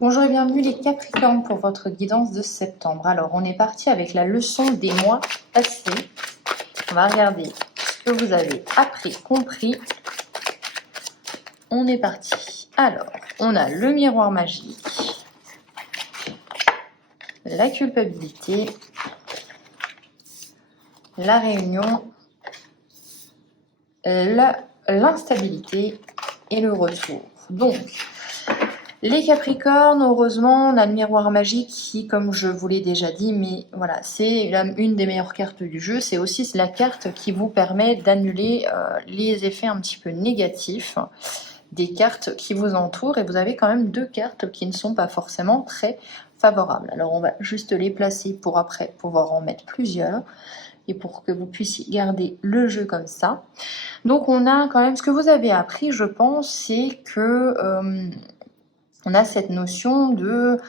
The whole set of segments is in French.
Bonjour et bienvenue les Capricornes pour votre guidance de septembre. Alors, on est parti avec la leçon des mois passés. On va regarder ce que vous avez appris, compris. On est parti. Alors, on a le miroir magique, la culpabilité, la réunion, l'instabilité et le retour. Donc, les Capricornes, heureusement, on a le miroir magique qui, comme je vous l'ai déjà dit, mais voilà, c'est une des meilleures cartes du jeu. C'est aussi la carte qui vous permet d'annuler les effets un petit peu négatifs des cartes qui vous entourent. Et vous avez quand même deux cartes qui ne sont pas forcément très favorables. Alors, on va juste les placer pour après pouvoir en mettre plusieurs et pour que vous puissiez garder le jeu comme ça. Donc, on a quand même, ce que vous avez appris, je pense, c'est que... on a cette notion de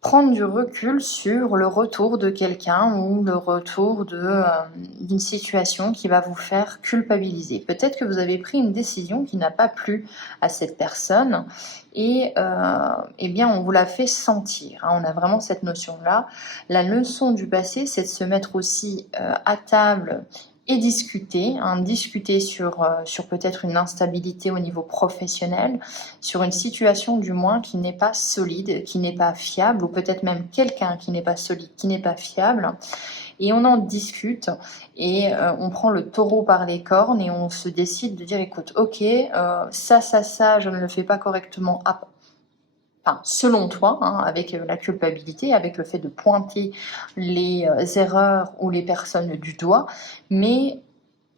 prendre du recul sur le retour de quelqu'un ou le retour d'une situation qui va vous faire culpabiliser. Peut-être que vous avez pris une décision qui n'a pas plu à cette personne et eh bien on vous l'a fait sentir. On a vraiment cette notion-là. La leçon du passé, c'est de se mettre aussi à table et discuter, discuter sur peut-être une instabilité au niveau professionnel, sur une situation du moins qui n'est pas solide, qui n'est pas fiable, ou peut-être même quelqu'un qui n'est pas solide, qui n'est pas fiable, et on en discute, et on prend le taureau par les cornes, et on se décide de dire, écoute, ok, ça, je ne le fais pas correctement, enfin, selon toi, avec la culpabilité, avec le fait de pointer les erreurs ou les personnes du doigt, mais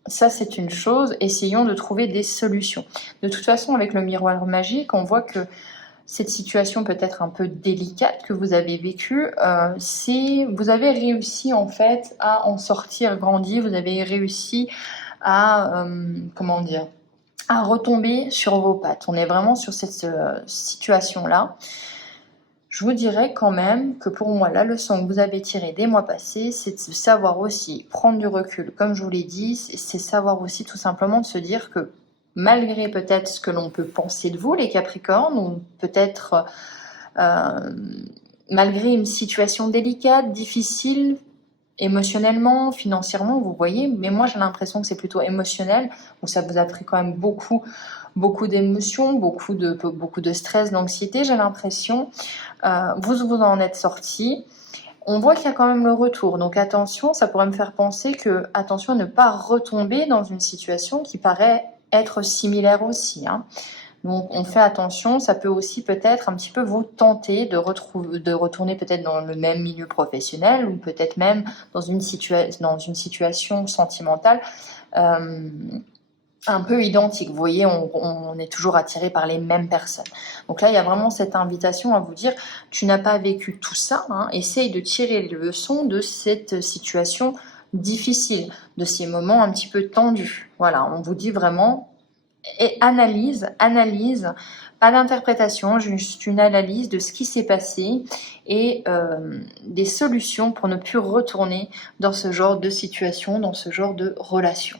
ça c'est une chose, essayons de trouver des solutions. De toute façon, avec le miroir magique, on voit que cette situation peut-être un peu délicate que vous avez vécue, vous avez réussi en fait à en sortir grandi, vous avez réussi à, comment dire, à retomber sur vos pattes. On est vraiment sur cette situation-là. Je vous dirais quand même que pour moi, la leçon que vous avez tirée des mois passés, c'est de savoir aussi prendre du recul. Comme je vous l'ai dit, c'est savoir aussi tout simplement de se dire que malgré peut-être ce que l'on peut penser de vous, les Capricornes, ou peut-être malgré une situation délicate, difficile, émotionnellement, financièrement, vous voyez, mais moi j'ai l'impression que c'est plutôt émotionnel, où ça vous a pris quand même beaucoup d'émotions, beaucoup de stress, d'anxiété, j'ai l'impression. Vous en êtes sorti. On voit qu'il y a quand même le retour, donc attention, ça pourrait me faire penser que, attention à ne pas retomber dans une situation qui paraît être similaire aussi. Donc on fait attention, ça peut aussi peut-être un petit peu vous tenter de retourner peut-être dans le même milieu professionnel ou peut-être même dans une situation sentimentale un peu identique. Vous voyez, on est toujours attiré par les mêmes personnes. Donc là, il y a vraiment cette invitation à vous dire, tu n'as pas vécu tout ça, essaye de tirer les leçons de cette situation difficile, de ces moments un petit peu tendus. Voilà, on vous dit vraiment, et analyse, pas d'interprétation, juste une analyse de ce qui s'est passé et des solutions pour ne plus retourner dans ce genre de situation, dans ce genre de relation.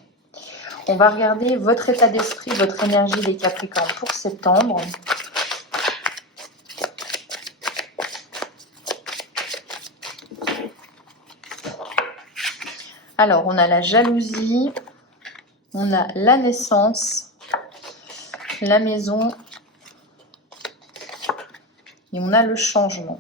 On va regarder votre état d'esprit, votre énergie des Capricornes pour septembre. Alors, on a la jalousie, on a la naissance, la maison et on a le changement.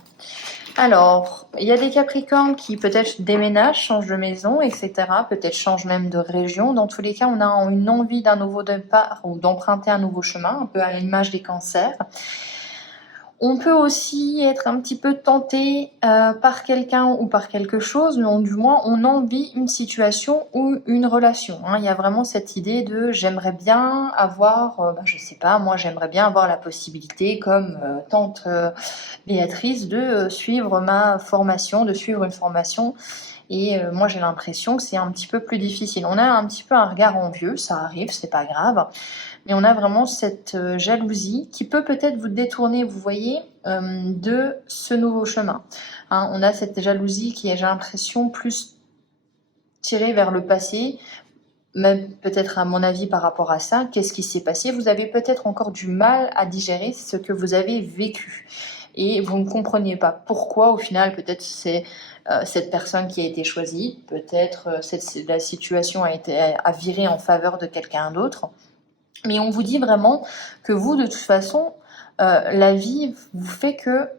Alors, il y a des Capricornes qui peut-être déménagent, changent de maison, etc. Peut-être changent même de région. Dans tous les cas, on a une envie d'un nouveau départ ou d'emprunter un nouveau chemin, un peu à l'image des cancers. On peut aussi être un petit peu tenté par quelqu'un ou par quelque chose, mais du moins on envie une situation ou une relation. Il y a vraiment cette idée de j'aimerais bien avoir, je sais pas, moi j'aimerais bien avoir la possibilité, comme tante Béatrice, de suivre ma formation, de suivre une formation. Et moi j'ai l'impression que c'est un petit peu plus difficile. On a un petit peu un regard envieux, ça arrive, c'est pas grave. Mais on a vraiment cette jalousie qui peut peut-être vous détourner, vous voyez, de ce nouveau chemin. On a cette jalousie qui est, j'ai l'impression, plus tirée vers le passé, même peut-être à mon avis par rapport à ça, qu'est-ce qui s'est passé? Vous avez peut-être encore du mal à digérer ce que vous avez vécu. Et vous ne comprenez pas pourquoi, au final, peut-être c'est cette personne qui a été choisie, peut-être la situation a viré en faveur de quelqu'un d'autre. Mais on vous dit vraiment que vous, de toute façon, la vie vous fait que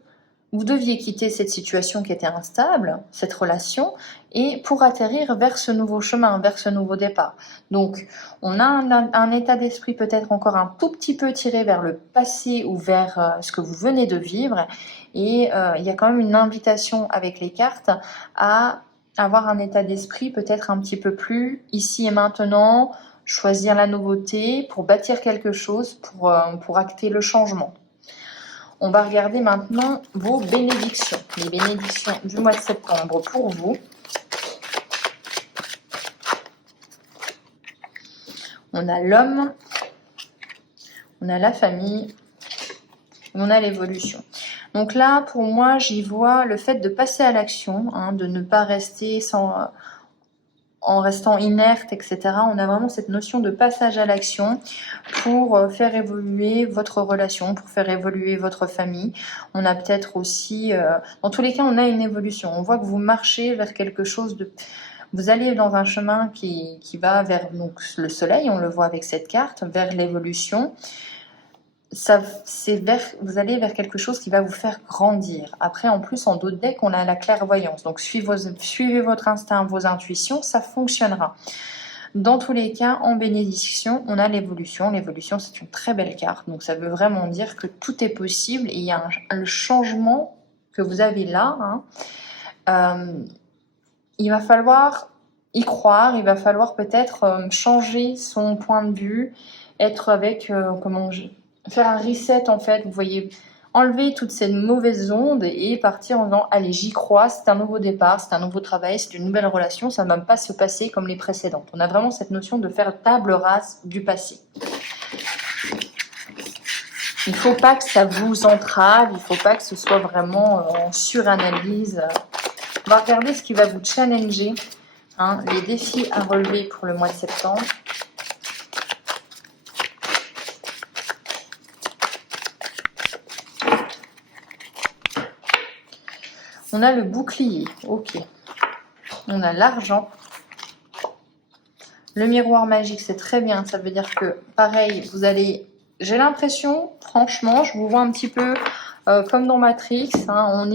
vous deviez quitter cette situation qui était instable, cette relation, et pour atterrir vers ce nouveau chemin, vers ce nouveau départ. Donc, on a un état d'esprit peut-être encore un tout petit peu tiré vers le passé ou vers ce que vous venez de vivre. Et il y a quand même une invitation avec les cartes à avoir un état d'esprit peut-être un petit peu plus ici et maintenant, choisir la nouveauté pour bâtir quelque chose, pour acter le changement. On va regarder maintenant vos bénédictions, les bénédictions du mois de septembre pour vous. On a l'homme, on a la famille, on a l'évolution. Donc là, pour moi, j'y vois le fait de passer à l'action, de ne pas rester en restant inerte, etc. On a vraiment cette notion de passage à l'action pour faire évoluer votre relation, pour faire évoluer votre famille. On a peut-être aussi, dans tous les cas, on a une évolution. On voit que vous marchez vers quelque chose de... Vous allez dans un chemin qui va vers donc, le soleil, on le voit avec cette carte, vers l'évolution. Vous allez vers quelque chose qui va vous faire grandir. Après, en plus, en d'autres decks, on a la clairvoyance. Donc, suivez votre instinct, vos intuitions, ça fonctionnera. Dans tous les cas, en bénédiction, on a l'évolution. L'évolution, c'est une très belle carte. Donc, ça veut vraiment dire que tout est possible. Et il y a le changement que vous avez là. Il va falloir y croire. Il va falloir peut-être changer son point de vue, être avec... faire un reset en fait, vous voyez, enlever toutes ces mauvaises ondes et partir en disant allez, j'y crois, c'est un nouveau départ, c'est un nouveau travail, c'est une nouvelle relation, ça ne va pas se passer comme les précédentes. On a vraiment cette notion de faire table rase du passé. Il ne faut pas que ça vous entrave, il ne faut pas que ce soit vraiment en suranalyse. On va regarder ce qui va vous challenger, les défis à relever pour le mois de septembre. On a le bouclier, ok. On a l'argent. Le miroir magique, c'est très bien. Ça veut dire que, pareil, vous allez... J'ai l'impression, franchement, je vous vois un petit peu comme dans Matrix. On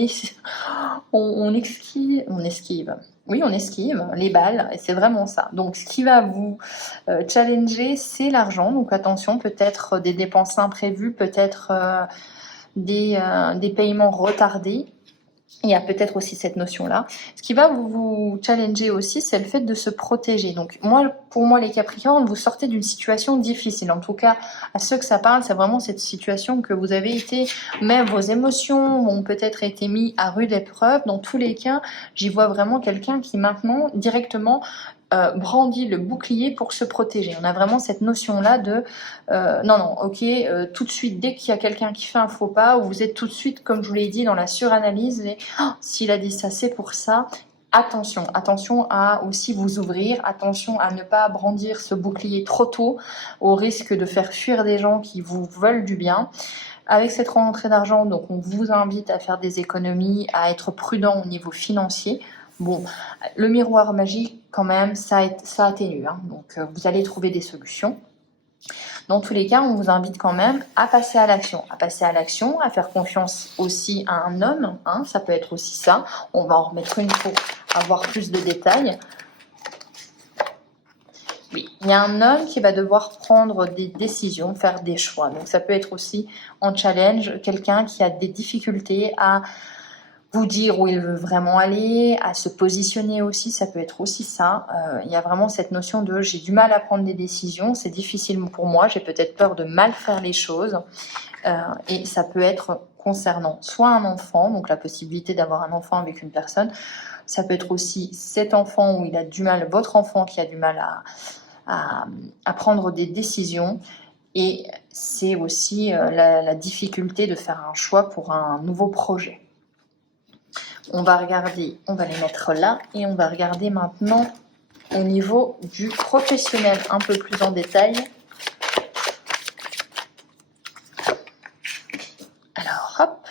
esquive. Oui, on esquive les balles, et c'est vraiment ça. Donc, ce qui va vous challenger, c'est l'argent. Donc, attention, peut-être des dépenses imprévues, peut-être des paiements retardés. Il y a peut-être aussi cette notion-là. Ce qui va vous challenger aussi, c'est le fait de se protéger. Donc, pour moi, les Capricornes, vous sortez d'une situation difficile. En tout cas, à ceux que ça parle, c'est vraiment cette situation que vous avez été... Même vos émotions ont peut-être été mis à rude épreuve. Dans tous les cas, j'y vois vraiment quelqu'un qui maintenant, directement... brandit le bouclier pour se protéger. On a vraiment cette notion-là de tout de suite, dès qu'il y a quelqu'un qui fait un faux pas, ou vous êtes tout de suite, comme je vous l'ai dit, dans la suranalyse, et s'il a dit ça, c'est pour ça. Attention à aussi vous ouvrir, attention à ne pas brandir ce bouclier trop tôt, au risque de faire fuir des gens qui vous veulent du bien. Avec cette rentrée d'argent, donc on vous invite à faire des économies, à être prudent au niveau financier. Bon, le miroir magique, quand même, ça atténue. Donc, vous allez trouver des solutions. Dans tous les cas, on vous invite quand même à passer à l'action. À faire confiance aussi à un homme. Ça peut être aussi ça. On va en remettre une pour avoir plus de détails. Oui, il y a un homme qui va devoir prendre des décisions, faire des choix. Donc, ça peut être aussi en challenge, quelqu'un qui a des difficultés à vous dire où il veut vraiment aller, à se positionner aussi, ça peut être aussi ça. Il y a vraiment cette notion de j'ai du mal à prendre des décisions, c'est difficile pour moi, j'ai peut-être peur de mal faire les choses. Et ça peut être concernant soit un enfant, donc la possibilité d'avoir un enfant avec une personne, ça peut être aussi cet enfant où il a du mal, votre enfant qui a du mal à prendre des décisions. Et c'est aussi la difficulté de faire un choix pour un nouveau projet. On va regarder, on va les mettre là et on va regarder maintenant au niveau du professionnel, un peu plus en détail. Alors, hop.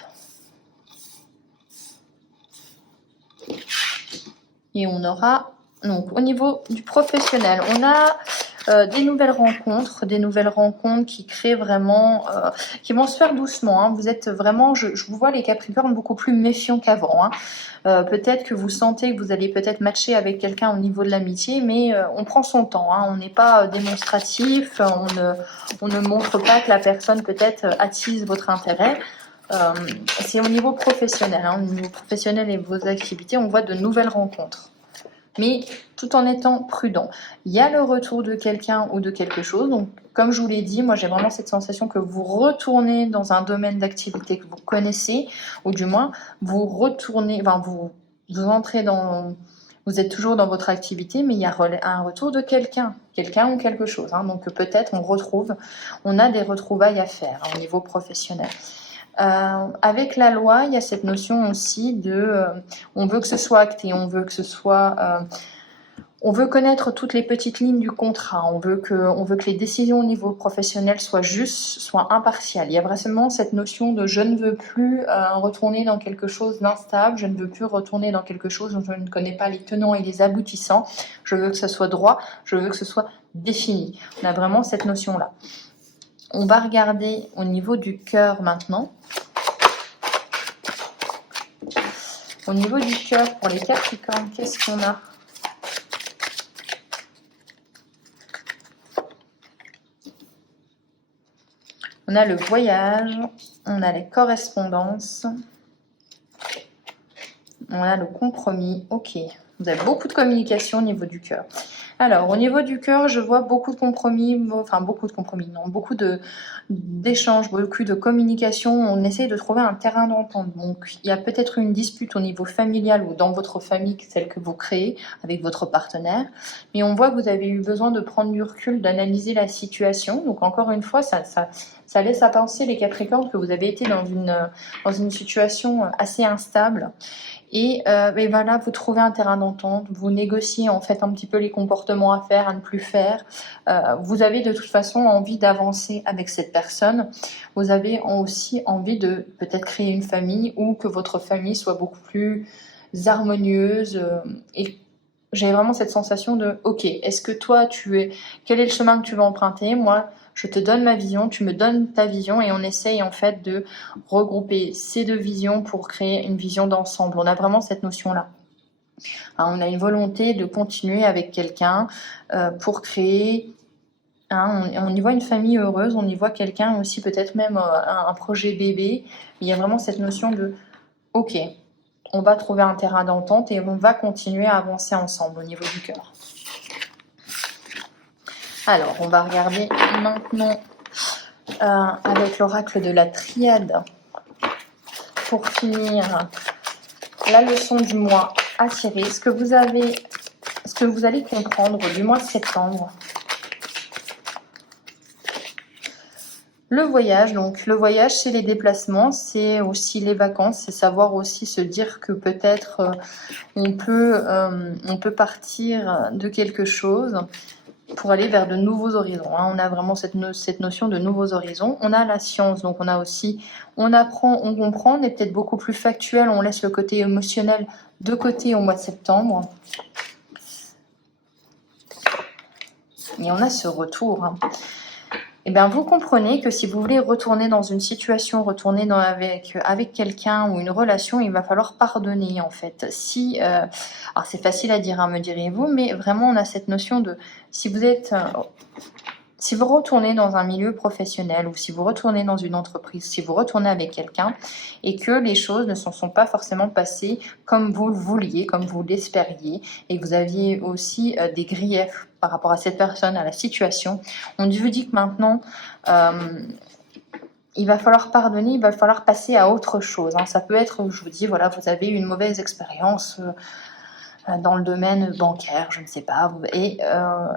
Et on aura, donc au niveau du professionnel, on a des nouvelles rencontres qui créent vraiment, qui vont se faire doucement. Hein. Vous êtes vraiment, je vous vois les Capricornes beaucoup plus méfiants qu'avant. Hein. Peut-être que vous sentez que vous allez peut-être matcher avec quelqu'un au niveau de l'amitié, mais on prend son temps. Hein. On n'est pas démonstratif, on ne montre pas que la personne peut-être attise votre intérêt. C'est au niveau professionnel. Hein. Au niveau professionnel et vos activités, on voit de nouvelles rencontres. Mais tout en étant prudent. Il y a le retour de quelqu'un ou de quelque chose. Donc, comme je vous l'ai dit, moi j'ai vraiment cette sensation que vous retournez dans un domaine d'activité que vous connaissez, ou du moins vous retournez, enfin vous entrez dans, vous êtes toujours dans votre activité, mais il y a un retour de quelqu'un ou quelque chose. Hein. Donc peut-être on a des retrouvailles à faire hein, au niveau professionnel. Avec la loi, il y a cette notion aussi de on veut que ce soit acté, on veut que ce soit on veut connaître toutes les petites lignes du contrat, on veut que les décisions au niveau professionnel soient justes, soient impartiales. Il y a vraiment cette notion de je ne veux plus retourner dans quelque chose d'instable, je ne veux plus retourner dans quelque chose dont je ne connais pas les tenants et les aboutissants, je veux que ce soit droit, je veux que ce soit défini. On a vraiment cette notion-là. On va regarder au niveau du cœur maintenant. Au niveau du cœur, pour les Capricornes, qu'est-ce qu'on a? On a le voyage, on a les correspondances, on a le compromis. Ok, vous avez beaucoup de communication au niveau du cœur. Alors, au niveau du cœur, je vois beaucoup de compromis, enfin beaucoup d'échanges, beaucoup de communication. On essaye de trouver un terrain d'entente. Donc, il y a peut-être une dispute au niveau familial ou dans votre famille, celle que vous créez avec votre partenaire. Mais on voit que vous avez eu besoin de prendre du recul, d'analyser la situation. Donc, encore une fois, ça laisse à penser, les Capricornes, que vous avez été dans une situation assez instable. Et voilà, vous trouvez un terrain d'entente, vous négociez en fait un petit peu les comportements à faire, à ne plus faire. Vous avez de toute façon envie d'avancer avec cette personne. Vous avez aussi envie de peut-être créer une famille ou que votre famille soit beaucoup plus harmonieuse. Et j'ai vraiment cette sensation de, ok, est-ce que toi, quel est le chemin que tu veux emprunter? Moi, je te donne ma vision, tu me donnes ta vision et on essaye en fait de regrouper ces deux visions pour créer une vision d'ensemble. On a vraiment cette notion-là. On a une volonté de continuer avec quelqu'un pour créer, on y voit une famille heureuse, on y voit quelqu'un aussi, peut-être même un projet bébé. Il y a vraiment cette notion de, ok, on va trouver un terrain d'entente et on va continuer à avancer ensemble au niveau du cœur. Alors, on va regarder maintenant avec l'oracle de la triade pour finir la leçon du mois à tirer. Ce que vous allez comprendre du mois de septembre. Le voyage, donc le voyage, c'est les déplacements, c'est aussi les vacances, c'est savoir aussi se dire que peut-être on peut partir de quelque chose pour aller vers de nouveaux horizons. On a vraiment cette notion de nouveaux horizons. On a la science, donc on a aussi, on apprend, on comprend, on est peut-être beaucoup plus factuel, on laisse le côté émotionnel de côté au mois de septembre. Et on a ce retour. Et bien, vous comprenez que si vous voulez retourner dans une situation, retourner avec quelqu'un ou une relation, il va falloir pardonner en fait. Alors c'est facile à dire, me diriez-vous, mais vraiment on a cette notion de si vous retournez dans un milieu professionnel ou si vous retournez dans une entreprise, si vous retournez avec quelqu'un et que les choses ne se sont pas forcément passées comme vous le vouliez, comme vous l'espériez et que vous aviez aussi des griefs par rapport à cette personne, à la situation, on vous dit que maintenant, il va falloir pardonner, il va falloir passer à autre chose. Ça peut être, je vous dis, voilà, vous avez eu une mauvaise expérience dans le domaine bancaire, je ne sais pas, et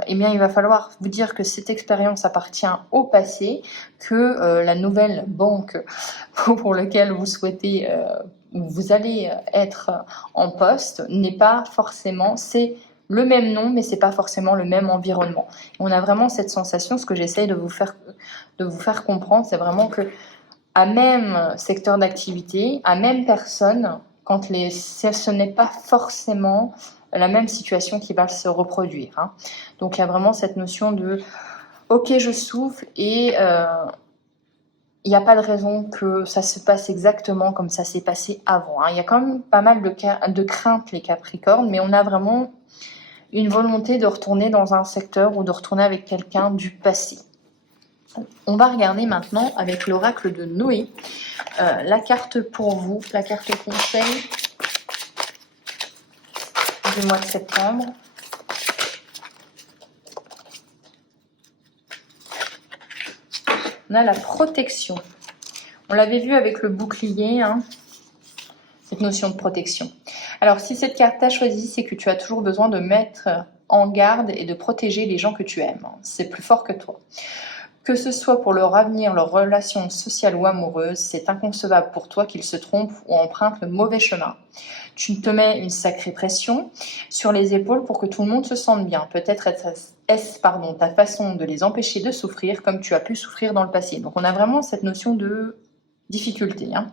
bien il va falloir vous dire que cette expérience appartient au passé, que la nouvelle banque pour laquelle vous souhaitez, vous allez être en poste, n'est pas forcément, c'est le même nom, mais c'est pas forcément le même environnement. On a vraiment cette sensation, ce que j'essaye de vous faire comprendre, c'est vraiment que à même secteur d'activité, à même personne, ce n'est pas forcément la même situation qui va se reproduire. Hein. Donc il y a vraiment cette notion de « ok, je souffle » et il n'y a pas de raison que ça se passe exactement comme ça s'est passé avant. Hein. Il y a quand même pas mal de craintes, les Capricornes, mais on a vraiment une volonté de retourner dans un secteur ou de retourner avec quelqu'un du passé. On va regarder maintenant avec l'oracle de Noé, la carte pour vous, la carte conseil du mois de septembre. On a la protection. On l'avait vu avec le bouclier, hein, cette notion de protection. Alors, si cette carte t'a choisi, c'est que tu as toujours besoin de mettre en garde et de protéger les gens que tu aimes. C'est plus fort que toi. Que ce soit pour leur avenir, leur relation sociale ou amoureuse, c'est inconcevable pour toi qu'ils se trompent ou empruntent le mauvais chemin. Tu te mets une sacrée pression sur les épaules pour que tout le monde se sente bien. Peut-être est-ce ta façon de les empêcher de souffrir comme tu as pu souffrir dans le passé. Donc on a vraiment cette notion de difficulté, hein,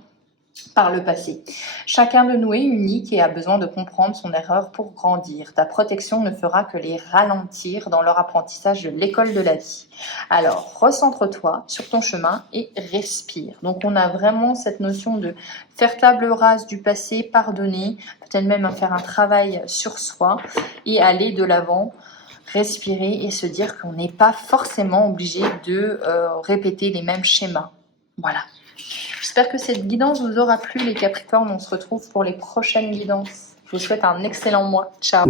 par le passé. Chacun de nous est unique et a besoin de comprendre son erreur pour grandir. Ta protection ne fera que les ralentir dans leur apprentissage de l'école de la vie. Alors, recentre-toi sur ton chemin et respire. Donc, on a vraiment cette notion de faire table rase du passé, pardonner, peut-être même faire un travail sur soi et aller de l'avant, respirer et se dire qu'on n'est pas forcément obligé de répéter les mêmes schémas. Voilà. J'espère que cette guidance vous aura plu, les Capricornes. On se retrouve pour les prochaines guidances. Je vous souhaite un excellent mois. Ciao.